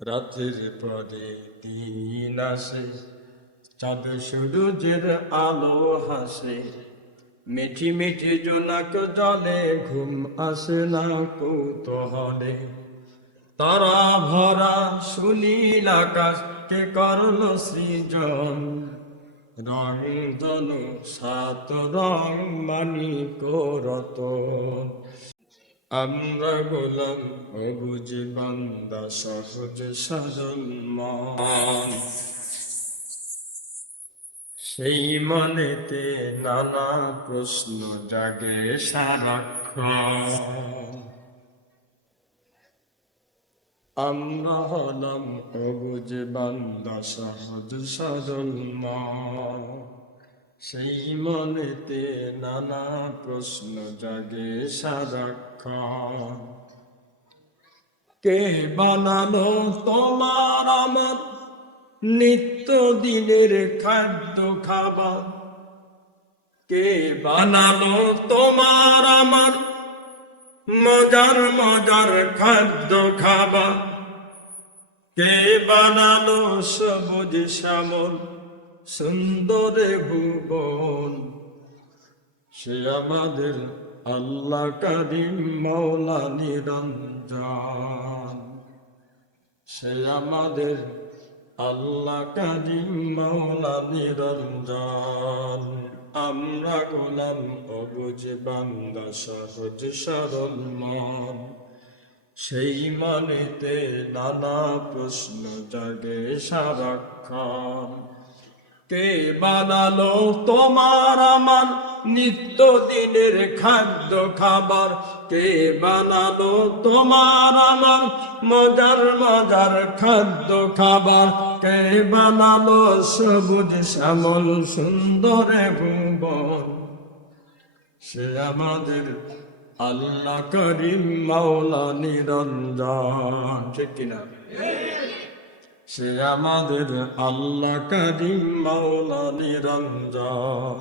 রাতের পরে দিন আসে, চাঁদ সূরজের আলো হাসে, মিঠি মিঠি জোনাক জলে, ঘুম আসে না কৌতূহলে। তারা ভরা সুনীল আকাশ কে করলো সৃজন, রং ধনু সাত রং মানিক রতন। আমরা গোলাম অবুঝ বান্দা, সহজ সরল মন। সেই মনেতে নানা প্রশ্ন জাগে সারাক্ষণ। আমরা হলাম অবুঝ বান্দা, সহজ সরল মন। সেই মনেতে নানা প্রশ্ন জাগে সারাক্ষণ। কে বানালো তোমার আমার নিত্য দিনের খাদ্য খাবার? কে বানালো তোমার আমার মজার মজার খাদ্য খাবার? কে বানালো সবুজ শ্যামল সুন্দর ভুবন? সে আমাদের আল্লাহ কারীম মাওলা নিরঞ্জন। সে আমাদের আল্লাহ কারীম মাওলা নিরঞ্জন। আমরা গোলাম অবুঝ বান্দা, সহজ সরল মন। সেই মনেতে নানা প্রশ্ন জাগে সারাক্ষণ। কে বানালো তোমার আমার নিত্য দিনের খাদ্য খাবার? কে বানালো তোমার আমার মজার মজার খাদ্য খাবার? কে বানালো সবুজ শ্যামল সুন্দর ভুবন? সে আমাদের আল্লাহ কারীম মাওলা নিরঞ্জন। ঠিক কিনা? সে আমাদের আল্লাহ কারীম মাওলা নিরঞ্জন।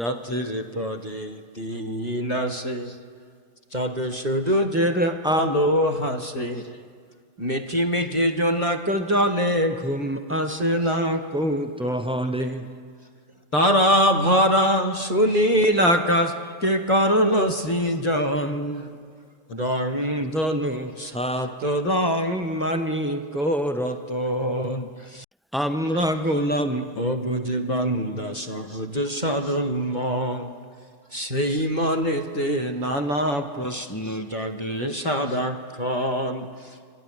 রাতের পরে দিন আসে, চাঁদ সূরজের আলো হাসে, মিঠি মিঠি জোনাক জলে, ঘুম আসে না কৌতূহলে। তারা ভরা সুনীল আকাশ কে করলো সৃজন, রং ধনু সাত রং মানিক রতন। আমরা গোলাম অবুঝ বান্দা, সহজ সরল মন। সেই মনেতে নানা প্রশ্ন জাগে সারাক্ষণ।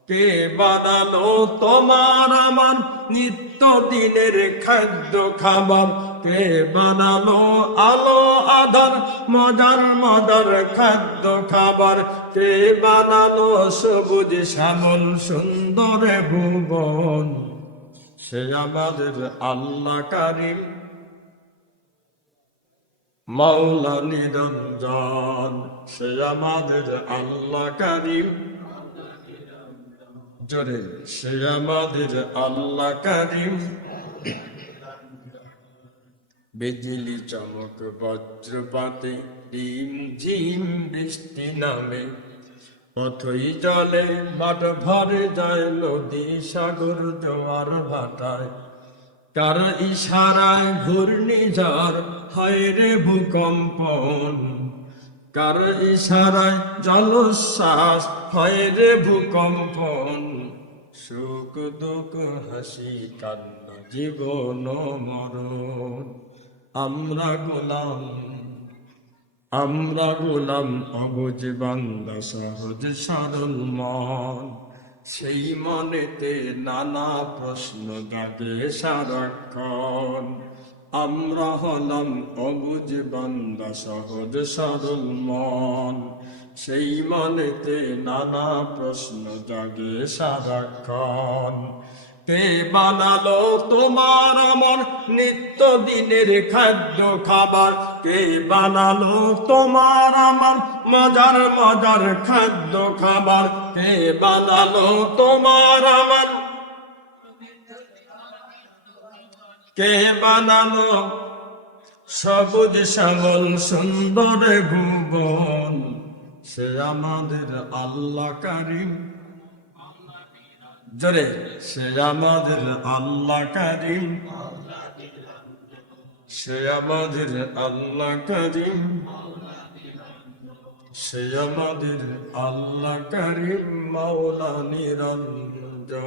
কে বানালো তোমার আমার নিত্য দিনের খাদ্য খাবার? কে বানালো আলো আধার মজার মজার খাদ্য খাবার? কে বানালো সবুজ শ্যামল সুন্দর ভুবন? সে আমাদের আল্লাহ কারীম মাওলা নিরঞ্জন। সে আমাদের আল্লাহ কারীম, জোরে, সে আমাদের আল্লাহ কারীম। বিজলি চমক বজ্রপাতে রিম ঝিম বৃষ্টি নামে, পথই জলে মাঠ ভরে যায়, নদী সাগর জোয়ার ভাটায়। কার ইশারায় ঘূর্ণিঝড় হয় রে ভূকম্পন? কার ইশারায় জলোচ্ছ্বাস হয় রে ভূকম্পন? সুখ দুঃখ হাসি কান্না জীবন মরণ। আমরা গোলাম অবুঝ বান্দা, সহজ সরল মন। সেই মনেতে নানা প্রশ্ন জাগে সারাক্ষণ। আমরা হলাম অবুঝ বান্দা, সহজ সরল মন। সেই মনেতে নানা প্রশ্ন জাগে সারাক্ষণ। কে বানালো তোমার আমার নিত্য দিনের খাদ্য খাবার? কে বানালো তোমার আমার মজার মজার খাদ্য খাবার? কে বানালো তোমার আমার, কে বানালো সবুজ শ্যামল সুন্দর ভুবন? সে আমাদের আল্লাহ কারীম জোরে সে আমাদের আল্লাহ কারিম, সে আমাদের আল্লাহ কারিম, সে আমাদের আল্লাহ কারিম মাওলা নিরঞ্জন।